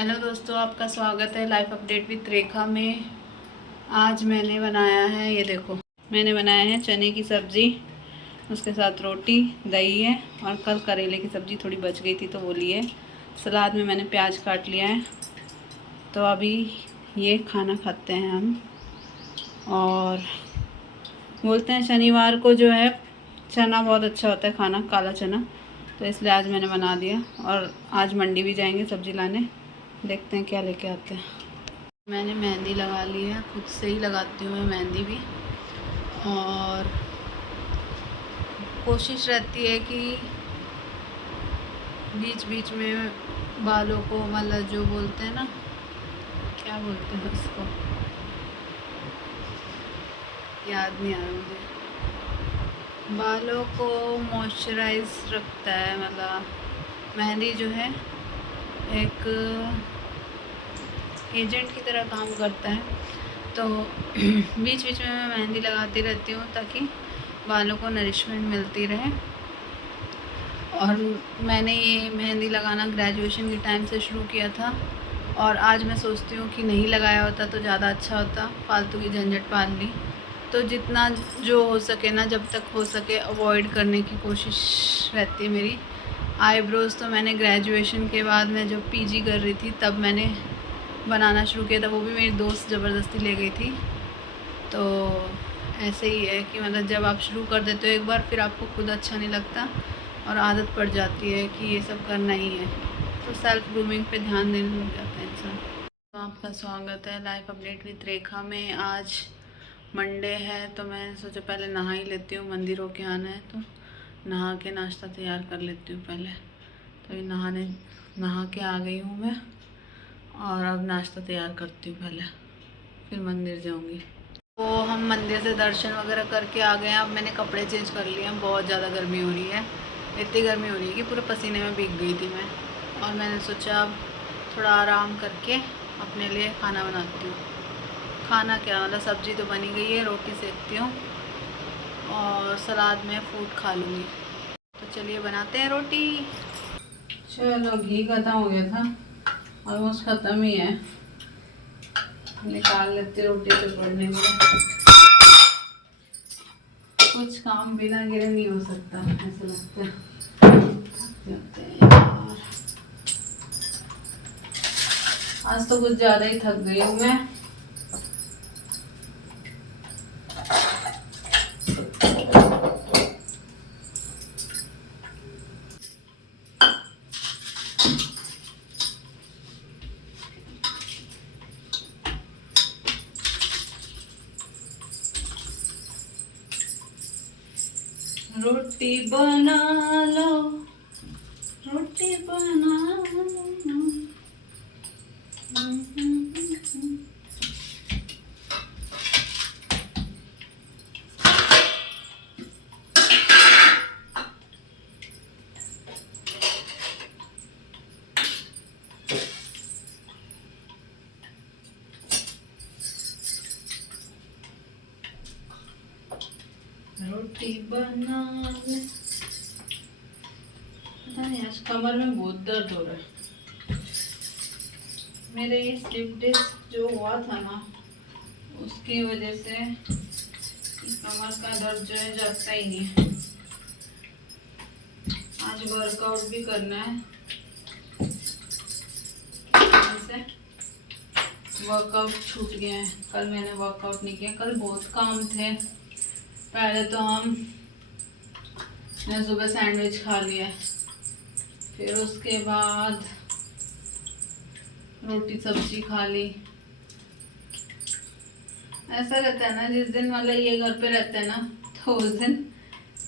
Hello दोस्तों, आपका स्वागत है लाइफ अपडेट विद रेखा में। आज मैंने बनाया है, ये देखो, मैंने बनाया है चने की सब्ज़ी, उसके साथ रोटी, दही है और कल करेले की सब्ज़ी थोड़ी बच गई थी तो वो लिए। सलाद में मैंने प्याज काट लिया है। तो अभी ये खाना खाते हैं हम। और बोलते हैं शनिवार को जो है चना बहुत अच्छा होता है खाना, काला चना, तो इसलिए आज मैंने बना दिया। और आज मंडी भी जाएंगे सब्ज़ी लाने, देखते हैं क्या लेके आते हैं। मैंने मेहंदी लगा ली है, खुद से ही लगाती हूँ मैं मेहंदी भी। और कोशिश रहती है कि बीच बीच में बालों को, मतलब जो बोलते हैं ना, क्या बोलते हैं उसको, याद नहीं आ रहा मुझे, बालों को मॉइस्चराइज रखता है। मतलब मेहंदी जो है एक एजेंट की तरह काम करता है। तो बीच बीच में मैं मेहंदी लगाती रहती हूँ ताकि बालों को नरिशमेंट मिलती रहे। और मैंने ये मेहंदी लगाना ग्रेजुएशन के टाइम से शुरू किया था। और आज मैं सोचती हूँ कि नहीं लगाया होता तो ज़्यादा अच्छा होता, फालतू की झंझट पाल ली। तो जितना जो हो सके ना, जब तक हो सके अवॉइड करने की कोशिश रहती है मेरी। आईब्रोज़ तो मैंने ग्रेजुएशन के बाद, मैं जब पीजी कर रही थी तब मैंने बनाना शुरू किया था, वो भी मेरी दोस्त ज़बरदस्ती ले गई थी। तो ऐसे ही है कि मतलब जब आप शुरू कर देते हो एक बार, फिर आपको खुद अच्छा नहीं लगता और आदत पड़ जाती है कि ये सब करना ही है, तो सेल्फ ग्रूमिंग पे ध्यान देने लग जाता है इंसान। तो आपका स्वागत है लाइफ अपडेट विद रेखा में। आज मंडे है तो मैंने सोचा पहले नहा ही लेती हूँ, मंदिर होके आना है तो नहा के नाश्ता तैयार कर लेती हूँ पहले। तो ये नहा के आ गई हूँ मैं, और अब नाश्ता तैयार करती हूँ पहले, फिर मंदिर जाऊँगी। तो हम मंदिर से दर्शन वगैरह करके आ गए हैं। अब मैंने कपड़े चेंज कर लिए हैं, बहुत ज़्यादा गर्मी हो रही है। इतनी गर्मी हो रही है कि पूरे पसीने में भीग गई थी मैं। और मैंने सोचा अब थोड़ा आराम करके अपने लिए खाना बनाती हूँ। खाना क्या, मतलब सब्ज़ी तो बनी गई है, रोटी सेकती हूँ और सलाद में फ्रूट खा लूँगी। तो चलिए बनाते हैं रोटी। चलो, घी ख़त्म हो गया था, ऑलमोस्ट ख़त्म ही है, निकाल लेते रोटी से पड़ने में। कुछ काम बिना गिरे नहीं हो सकता, ऐसा लगता है यार। आज तो कुछ ज़्यादा ही थक गई हूँ मैं। रोटी बना लो, रोटी बना लो। रोटी बना ले। पता नहीं आज कमर में बहुत दर्द हो रहा है। मेरे ये स्लिप डिस्क जो हुआ था ना, उसकी वजह से कमर का दर्द जो है जाता ही नहीं है। आज वर्कआउट भी करना है, वर्कआउट छूट गया है। कल मैंने वर्कआउट नहीं किया, कल बहुत काम थे। पहले तो मैंने सुबह सैंडविच खा लिया, फिर उसके बाद रोटी सब्जी खा ली। ऐसा रहता है ना, जिस दिन मतलब ये घर पे रहते हैं ना, तो उस दिन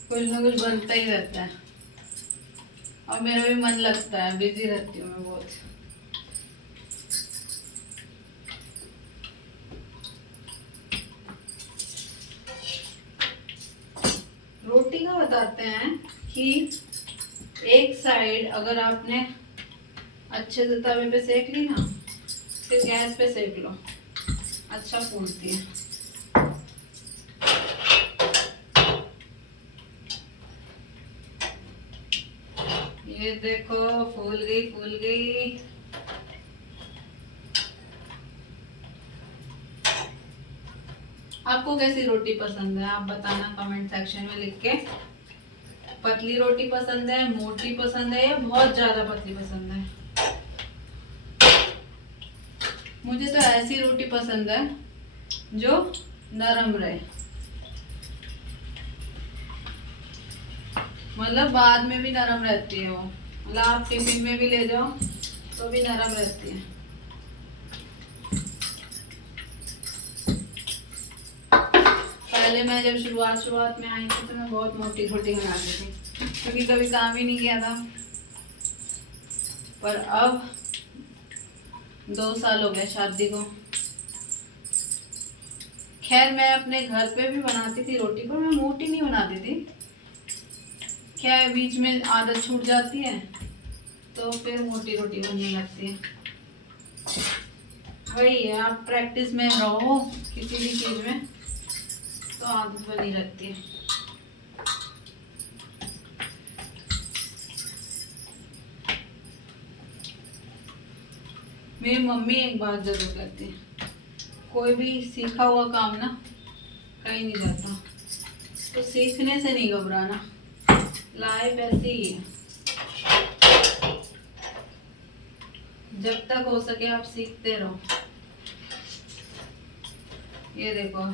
कुछ ना कुछ बनता ही रहता है। और मेरा भी मन लगता है, बिजी रहती हूँ मैं बहुत। रोटी का बताते हैं कि एक साइड अगर आपने अच्छे से तवे पे सेक ली ना, फिर गैस पे सेक लो, अच्छा फूलती है। ये देखो, फूल गई फूल गई। आपको कैसी रोटी पसंद है आप बताना कमेंट सेक्शन में लिख के। पतली रोटी पसंद है, मोटी पसंद है या बहुत ज्यादा पतली पसंद है? मुझे तो ऐसी रोटी पसंद है जो नरम रहे, मतलब बाद में भी नरम रहती है वो, मतलब आप टिफिन में भी ले जाओ तो भी नरम रहती है। पहले मैं जब शुरुआत में आई थी तो मैं बहुत मोटी रोटी बनाती थी क्योंकि कभी काम ही नहीं किया था। पर अब 2 साल हो गए शादी को। खैर मैं अपने घर पे भी बनाती थी रोटी, पर मैं मोटी नहीं बनाती थी। क्या है, बीच में आदत छूट जाती है तो फिर मोटी रोटी बनने लगती है। वही है, आप प्रैक्टिस में रहो किसी भी चीज में तो आदत बनी रहती है। मेरी मम्मी एक बात जरूर कहती है, कोई भी सीखा हुआ काम ना कहीं नहीं जाता, तो सीखने से नहीं घबराना, लाइफ ऐसी ही है। जब तक हो सके आप सीखते रहो। ये देखो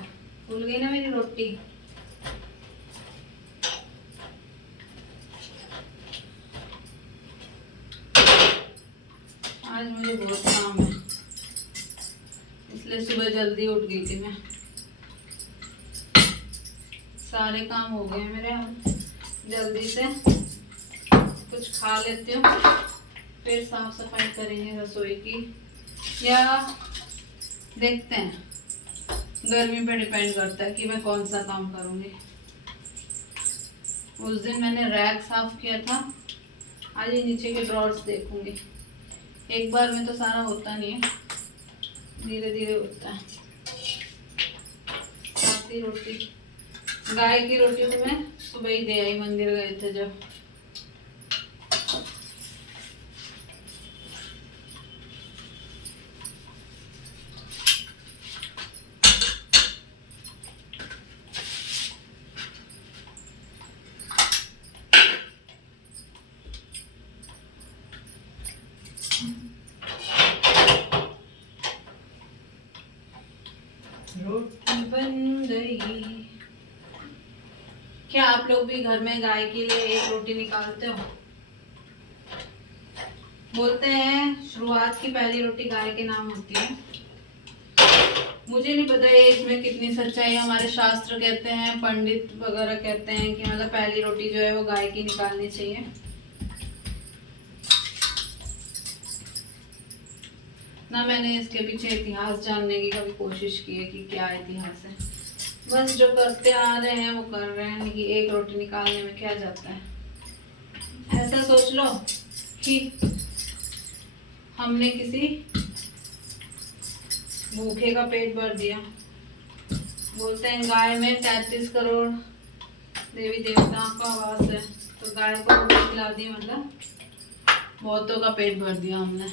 फूल गई ना मेरी रोटी। आज मुझे बहुत काम है इसलिए सुबह जल्दी उठ गई थी मैं। सारे काम हो गए मेरे, अब जल्दी से कुछ खा लेती हूँ, फिर साफ सफाई करेंगे रसोई की, या देखते हैं, गर्मी पे डिपेंड करता है कि मैं कौन सा काम करूँगी। उस दिन मैंने रैक साफ किया था, आज ये नीचे के ड्रॉर्स देखूंगी। एक बार में तो सारा होता नहीं है, धीरे धीरे होता है। साथ ही रोटी, गाय की रोटी तो मैं सुबह ही दे आई, मंदिर गए थे जब। रोटी बन गई। क्या आप लोग भी घर में गाय के लिए एक रोटी निकालते हो? बोलते हैं शुरुआत की पहली रोटी गाय के नाम होती है। मुझे नहीं पता है इसमें कितनी सच्चाई है। हमारे शास्त्र कहते हैं, पंडित वगैरह कहते हैं कि मतलब पहली रोटी जो है वो गाय की निकालनी चाहिए। ना मैंने इसके पीछे इतिहास जानने की कभी कोशिश की है कि क्या इतिहास है। बस जो करते आ रहे हैं वो कर रहे हैं कि एक रोटी निकालने में क्या जाता है। ऐसा सोच लो कि हमने किसी भूखे का पेट भर दिया। बोलते हैं गाय में 33 करोड़ देवी देवताओं का वास है, तो गाय को रोटी खिला दी मतलब बहुतों का पेट भर दिया हमने।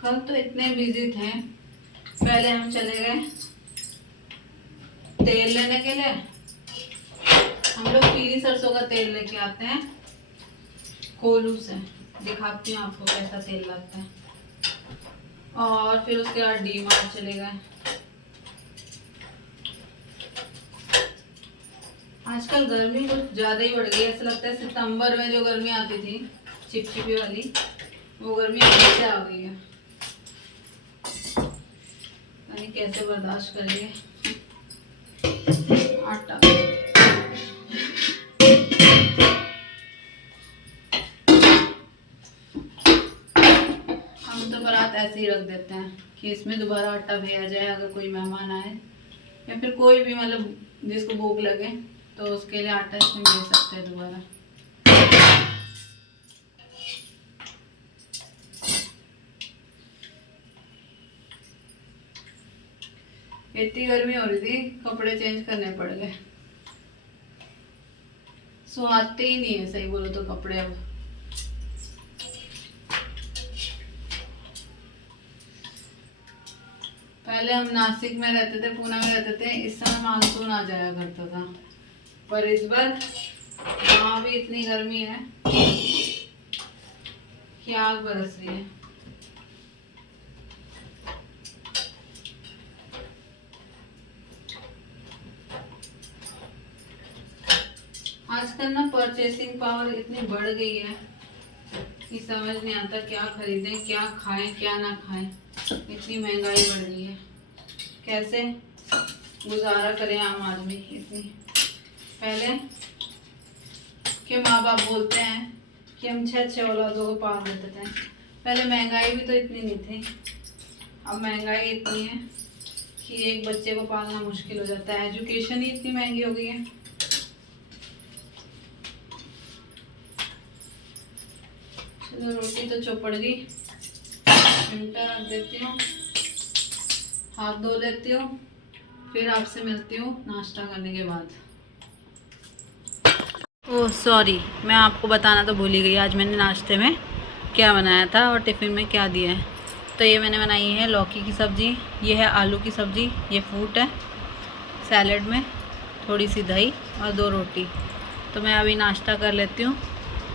कल तो इतने बिजी थे, पहले हम चले गए तेल लेने के लिए। हम लोग पीली सरसों का तेल लेके आते हैं कोलू से, दिखाती हूँ आपको कैसा तेल लगता है। और फिर उसके बाद डी मार्ट चले गए। आजकल गर्मी कुछ ज्यादा ही बढ़ गई है, ऐसा लगता है सितंबर में जो गर्मी आती थी चिपचिपी वाली, वो गर्मी अभी से आ गई है। नहीं कैसे बर्दाश्त करेंगे। आटा हम तो तो बारात ऐसे ही रख देते हैं कि इसमें दोबारा आटा भेजा जाए अगर कोई मेहमान आए या फिर कोई भी मतलब जिसको भूख लगे तो उसके लिए आटा इसमें भेज सकते हैं दोबारा। इतनी गर्मी हो रही थी, कपड़े चेंज करने पड़ गए। सो आते ही नहीं है, सही बोलो तो कपड़े अब। पहले हम नासिक में रहते थे, पूना में रहते थे, इस समय मानसून आ जाया करता था, पर इस बार वहाँ भी इतनी गर्मी है कि आग बरस रही है। आजकल ना परचेसिंग पावर इतनी बढ़ गई है कि समझ नहीं आता क्या खरीदें, क्या खाएं, क्या ना खाएं। इतनी महंगाई बढ़ गई है, कैसे गुजारा करें आम आदमी इतनी। पहले के माँ बाप बोलते हैं कि हम 6 औलादों को पाल देते थे। पहले महंगाई भी तो इतनी नहीं थी, अब महंगाई इतनी है कि एक बच्चे को पालना मुश्किल हो जाता है। एजुकेशन ही इतनी महंगी हो गई है। चलो रोटी तो चौपड़ गई, चिमटा रख देती हूँ, हाथ धो लेती हूँ, फिर आपसे मिलती हूँ नाश्ता करने के बाद। ओह सॉरी, मैं आपको बताना तो भूल ही गई, आज मैंने नाश्ते में क्या बनाया था और टिफ़िन में क्या दिया है। तो ये मैंने बनाई है लौकी की सब्ज़ी, ये है आलू की सब्ज़ी, ये फ्रूट है, सैलेड में थोड़ी सी दही और 2 रोटी। तो मैं अभी नाश्ता कर लेती हूँ,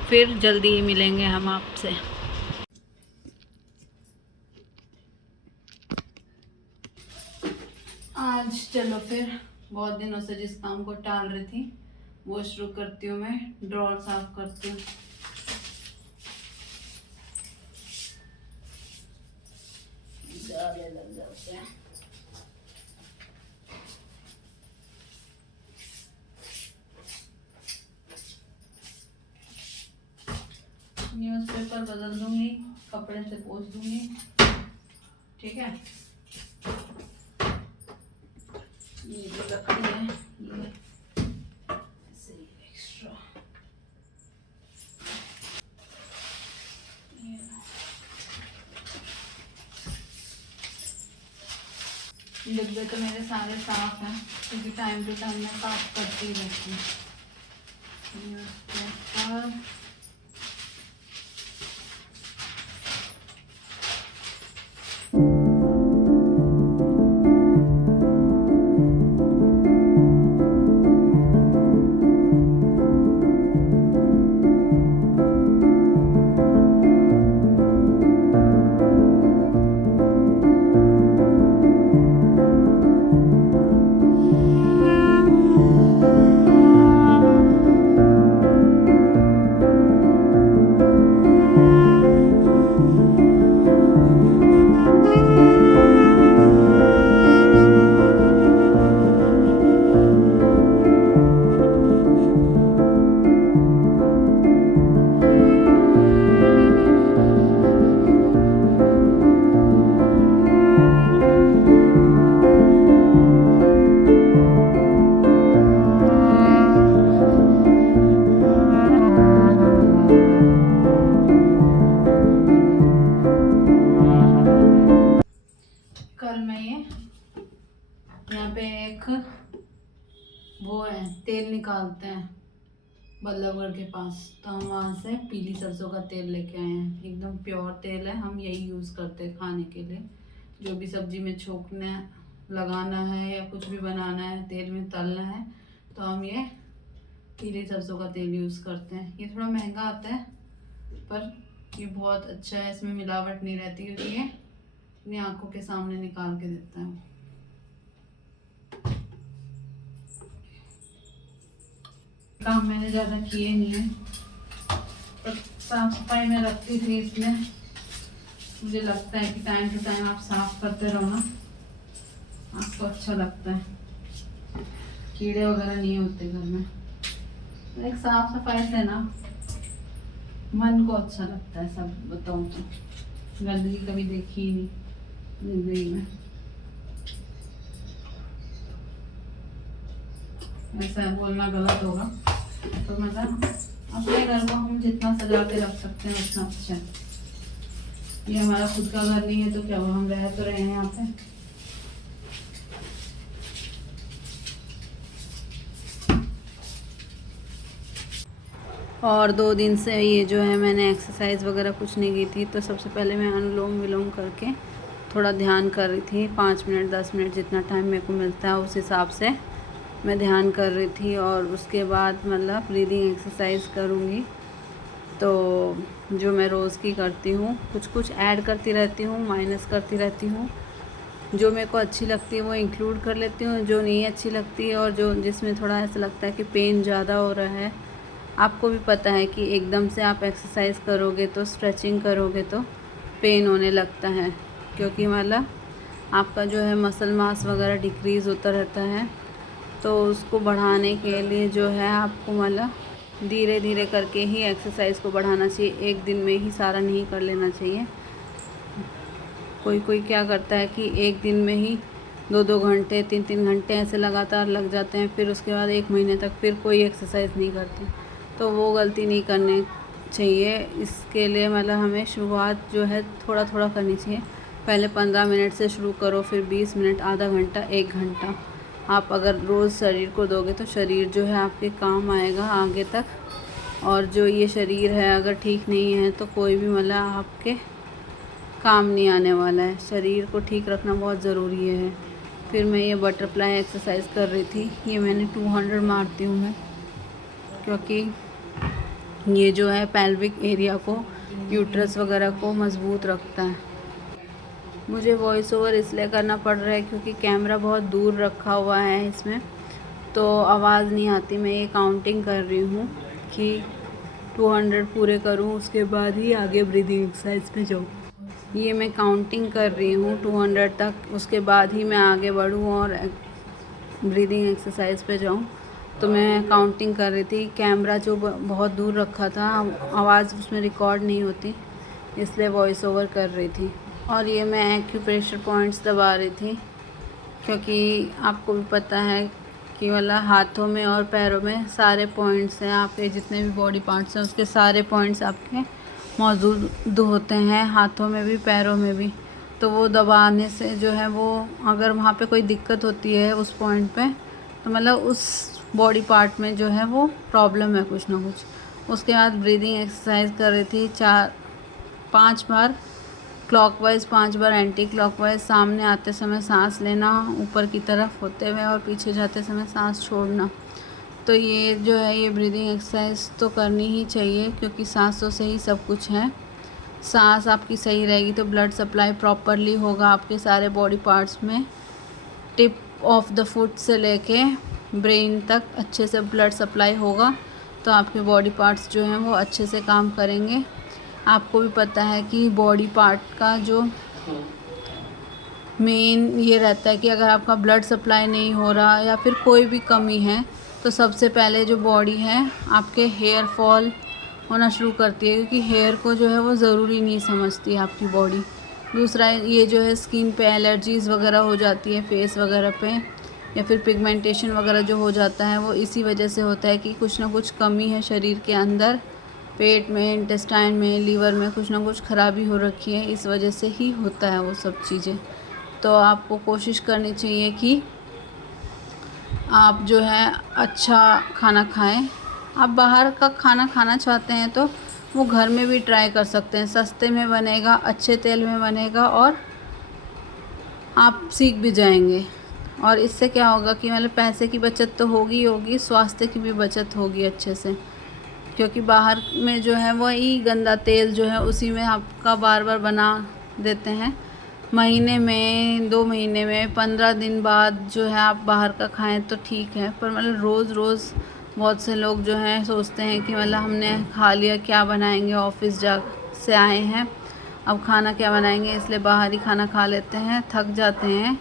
फिर जल्दी ही मिलेंगे हम आपसे। आज चलो फिर बहुत दिनों से जिस काम को टाल रही थी वो शुरू करती हूँ। मैं ड्रॉर साफ करती हूँ। जाले लग जाते हैं। न्यूज़पेपर बदल दूंगी, कपड़े से पोंछ दूंगी, ठीक है। ये जो लकड़ी है ये ऐसे एक्स्ट्रा, डिब्बे तो मेरे सारे साफ हैं क्योंकि टाइम टू टाइम मैं साफ करती ही रहती हूँ। न्यूज़पेपर यहाँ पे एक वो है, तेल निकालते हैं बल्लभगढ़ के पास, तो हम वहाँ से पीली सरसों का तेल लेके आए हैं। एकदम प्योर तेल है, हम यही यूज़ करते हैं खाने के लिए। जो भी सब्जी में छोंकना लगाना है या कुछ भी बनाना है, तेल में तलना है, तो हम ये पीली सरसों का तेल यूज़ करते हैं। ये थोड़ा महंगा आता है पर ये बहुत अच्छा है, इसमें मिलावट नहीं रहती क्योंकि ये अपनी आंखों के सामने निकाल के देता है। काम मैंने ज़्यादा किए नहीं है, पर साफ सफाई में रखती थी इसमें। मुझे लगता है कि टाइम टू टाइम आप साफ करते रहो ना, आपको अच्छा लगता है, कीड़े वगैरह नहीं होते घर में। तो एक साफ सफाई से ना मन को अच्छा लगता है, सब बताऊँ तो। गंदगी कभी देखी ही नहीं जिंदगी में। ऐसा बोलना गलत होगा, तो मतलब अपने घर को हम जितना सजा के रख सकते हैं उतना अच्छा है। ये हमारा खुद का घर नहीं है तो क्या हुआ, हम रह तो रहे हैं यहाँ पे। और 2 दिन से ये जो है मैंने एक्सरसाइज वगैरह कुछ नहीं की थी, तो सबसे पहले मैं अनुलोम विलोम करके थोड़ा ध्यान कर रही थी। 5 मिनट 10 मिनट जितना टाइम मेरे को मिलता है उस हिसाब से मैं ध्यान कर रही थी। और उसके बाद मतलब ब्रीदिंग एक्सरसाइज करूँगी, तो जो मैं रोज़ की करती हूँ, कुछ कुछ ऐड करती रहती हूँ, माइनस करती रहती हूँ। जो मेरे को अच्छी लगती है वो इंक्लूड कर लेती हूँ, जो नहीं अच्छी लगती है और जो जिसमें थोड़ा ऐसा लगता है कि पेन ज़्यादा हो रहा है। आपको भी पता है कि एकदम से आप एक्सरसाइज करोगे तो स्ट्रेचिंग करोगे तो पेन होने लगता है, क्योंकि मतलब आपका जो है मसल मास वगैरह डिक्रीज़ होता रहता है। तो उसको बढ़ाने के लिए जो है आपको मतलब धीरे धीरे करके ही एक्सरसाइज को बढ़ाना चाहिए, एक दिन में ही सारा नहीं कर लेना चाहिए। कोई कोई क्या करता है कि एक दिन में ही 2-2 घंटे 3-3 घंटे ऐसे लगातार लग जाते हैं, फिर उसके बाद 1 महीने तक फिर कोई एक्सरसाइज नहीं करते। तो वो गलती नहीं करनी चाहिए। इसके लिए मतलब हमें शुरुआत जो है थोड़ा थोड़ा करनी चाहिए। पहले 15 मिनट से शुरू करो, फिर 20 मिनट, आधा घंटा, 1 घंटा। आप अगर रोज़ शरीर को दोगे तो शरीर जो है आपके काम आएगा आगे तक। और जो ये शरीर है अगर ठीक नहीं है तो कोई भी मतलब आपके काम नहीं आने वाला है। शरीर को ठीक रखना बहुत ज़रूरी है। फिर मैं ये बटरफ्लाई एक्सरसाइज कर रही थी, ये मैंने 200 मारती हूँ मैं, क्योंकि ये जो है पेल्विक एरिया को, यूट्रस वगैरह को मज़बूत रखता है। मुझे वॉइस ओवर इसलिए करना पड़ रहा है क्योंकि कैमरा बहुत दूर रखा हुआ है इसमें, तो आवाज़ नहीं आती। मैं ये काउंटिंग कर रही हूँ कि 200 पूरे करूँ, उसके बाद ही आगे ब्रीदिंग एक्सरसाइज पे जाऊँ। ये मैं काउंटिंग कर रही हूँ 200 तक, उसके बाद ही मैं आगे बढ़ूँ और ब्रीदिंग एक्सरसाइज पे जाऊँ। तो मैं काउंटिंग कर रही थी। कैमरा जो बहुत दूर रखा था, आवाज़ उसमें रिकॉर्ड नहीं होती, इसलिए वॉइस ओवर कर रही थी। और ये मैं एक्यूप्रेशर पॉइंट्स दबा रही थी, क्योंकि आपको भी पता है कि मतलब हाथों में और पैरों में सारे पॉइंट्स हैं, आपके जितने भी बॉडी पार्ट्स हैं उसके सारे पॉइंट्स आपके मौजूद होते हैं, हाथों में भी पैरों में भी। तो वो दबाने से जो है वो, अगर वहाँ पे कोई दिक्कत होती है उस पॉइंट पे, तो मतलब उस बॉडी पार्ट में जो है वो प्रॉब्लम है कुछ ना कुछ। उसके बाद ब्रीदिंग एक्सरसाइज कर रही थी 5 बार क्लॉकवाइज, 5 बार एंटी क्लॉकवाइज। सामने आते समय सांस लेना ऊपर की तरफ होते हुए, और पीछे जाते समय सांस छोड़ना। तो ये जो है ये ब्रीदिंग एक्सरसाइज तो करनी ही चाहिए, क्योंकि सांसों से ही सब कुछ है। सांस आपकी सही रहेगी तो ब्लड सप्लाई प्रॉपरली होगा आपके सारे बॉडी पार्ट्स में। टिप ऑफ द फुट से लेके ब्रेन तक अच्छे से ब्लड सप्लाई होगा, तो आपके बॉडी पार्ट्स जो हैं वो अच्छे से काम करेंगे। आपको भी पता है कि बॉडी पार्ट का जो मेन ये रहता है कि अगर आपका ब्लड सप्लाई नहीं हो रहा या फिर कोई भी कमी है, तो सबसे पहले जो बॉडी है आपके हेयर फॉल होना शुरू करती है, क्योंकि हेयर को जो है वो ज़रूरी नहीं समझती आपकी बॉडी। दूसरा ये जो है स्किन पे एलर्जीज़ वगैरह हो जाती है, फेस वगैरह पे, या फिर पिगमेंटेशन वगैरह जो हो जाता है वो इसी वजह से होता है कि कुछ ना कुछ कमी है शरीर के अंदर, पेट में, इंटेस्टाइन में, लीवर में कुछ ना कुछ खराबी हो रखी है, इस वजह से ही होता है वो सब चीज़ें। तो आपको कोशिश करनी चाहिए कि आप जो है अच्छा खाना खाएं। आप बाहर का खाना खाना चाहते हैं तो वो घर में भी ट्राई कर सकते हैं, सस्ते में बनेगा, अच्छे तेल में बनेगा, और आप सीख भी जाएंगे। और इससे क्या होगा कि मतलब पैसे की बचत तो होगी ही होगी, स्वास्थ्य की भी बचत होगी अच्छे से, क्योंकि बाहर में जो है वही गंदा तेल जो है उसी में आपका बार बार बना देते हैं। महीने में, 2 महीने में, 15 दिन बाद जो है आप बाहर का खाएं तो ठीक है, पर मतलब रोज़ रोज़ बहुत से लोग जो हैं सोचते हैं कि मतलब हमने खा लिया, क्या बनाएंगे, ऑफिस जा से आए हैं अब खाना क्या बनाएंगे, इसलिए बाहर ही खाना खा लेते हैं, थक जाते हैं।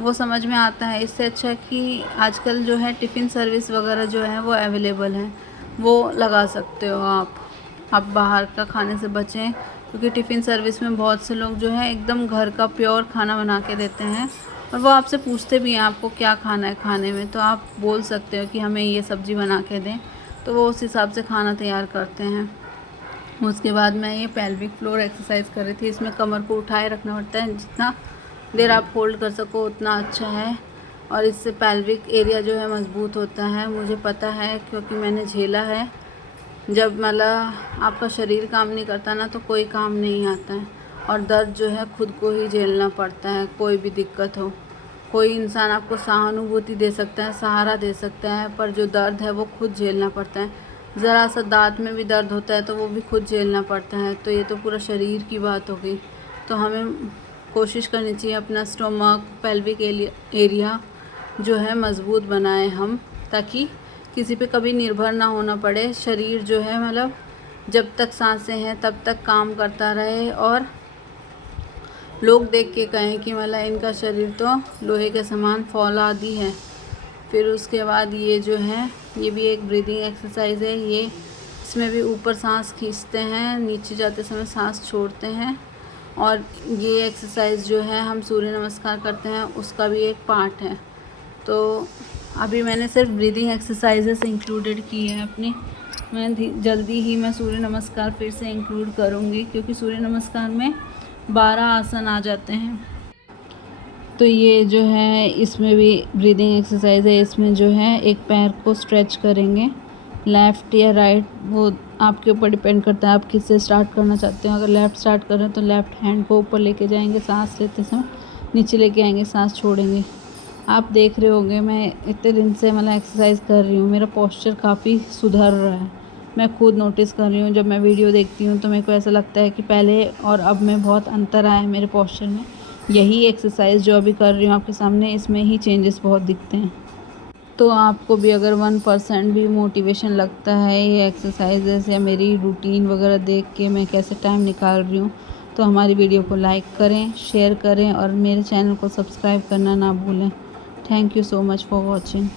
वो समझ में आता है। इससे अच्छा कि आजकल जो है टिफ़िन सर्विस वगैरह जो है वो अवेलेबल है, वो लगा सकते हो आप बाहर का खाने से बचें। क्योंकि टिफ़िन सर्विस में बहुत से लोग जो है एकदम घर का प्योर खाना बना के देते हैं, और वो आपसे पूछते भी हैं आपको क्या खाना है खाने में, तो आप बोल सकते हो कि हमें ये सब्ज़ी बना के दें, तो वो उस हिसाब से खाना तैयार करते हैं। उसके बाद मैं ये पेल्विक फ्लोर एक्सरसाइज कर रही थी। इसमें कमर को उठाए रखना पड़ता है, जितना देर आप होल्ड कर सको उतना अच्छा है, और इससे पेल्विक एरिया जो है मजबूत होता है। मुझे पता है क्योंकि मैंने झेला है। जब मतलब आपका शरीर काम नहीं करता ना तो कोई काम नहीं आता है, और दर्द जो है खुद को ही झेलना पड़ता है। कोई भी दिक्कत हो, कोई इंसान आपको सहानुभूति दे सकता है, सहारा दे सकता है, पर जो दर्द है वो खुद झेलना पड़ता है। ज़रा सा दांत में भी दर्द होता है तो वो भी खुद झेलना पड़ता है। तो ये तो पूरा शरीर की बात हो गई। तो हमें कोशिश करनी चाहिए अपना स्टोमक, पेल्विक एरिया जो है मज़बूत बनाएं हम, ताकि किसी पे कभी निर्भर ना होना पड़े। शरीर जो है मतलब जब तक सांसें हैं तब तक काम करता रहे, और लोग देख के कहें कि मतलब इनका शरीर तो लोहे के समान फौलादी है। फिर उसके बाद ये जो है ये भी एक ब्रीदिंग एक्सरसाइज है। ये इसमें भी ऊपर सांस खींचते हैं, नीचे जाते समय सांस छोड़ते हैं, और ये एक्सरसाइज जो है हम सूर्य नमस्कार करते हैं उसका भी एक पार्ट है। तो अभी मैंने सिर्फ ब्रीदिंग एक्सरसाइजेस इंक्लूडेड की है अपनी। जल्दी ही मैं सूर्य नमस्कार फिर से इंक्लूड करूँगी, क्योंकि सूर्य नमस्कार में 12 आसन आ जाते हैं। तो ये जो है इसमें भी ब्रीदिंग एक्सरसाइज है। इसमें जो है एक पैर को स्ट्रेच करेंगे, लेफ़्ट या राइट वो आपके ऊपर डिपेंड करता है आप किससे स्टार्ट करना चाहते हो। अगर लेफ़्ट स्टार्ट कर रहे हैं तो लेफ़्ट हैंड को ऊपर लेके जाएंगे, सांस लेते समय नीचे लेके आएंगे, सांस छोड़ेंगे। आप देख रहे होंगे मैं इतने दिन से मतलब एक्सरसाइज कर रही हूँ, मेरा पोस्चर काफ़ी सुधर रहा है। मैं खुद नोटिस कर रही हूँ, जब मैं वीडियो देखती हूँ तो मेरे को ऐसा लगता है कि पहले और अब में बहुत अंतर आया है मेरे पोस्चर में। यही एक्सरसाइज जो अभी कर रही हूँ आपके सामने, इसमें ही चेंजेस बहुत दिखते हैं। तो आपको भी अगर 1% भी मोटिवेशन लगता है ये एक्सरसाइजेस या मेरी रूटीन वगैरह देख के मैं कैसे टाइम निकाल रही हूँ, तो हमारी वीडियो को लाइक करें, शेयर करें, और मेरे चैनल को सब्सक्राइब करना ना भूलें। Thank you so much for watching.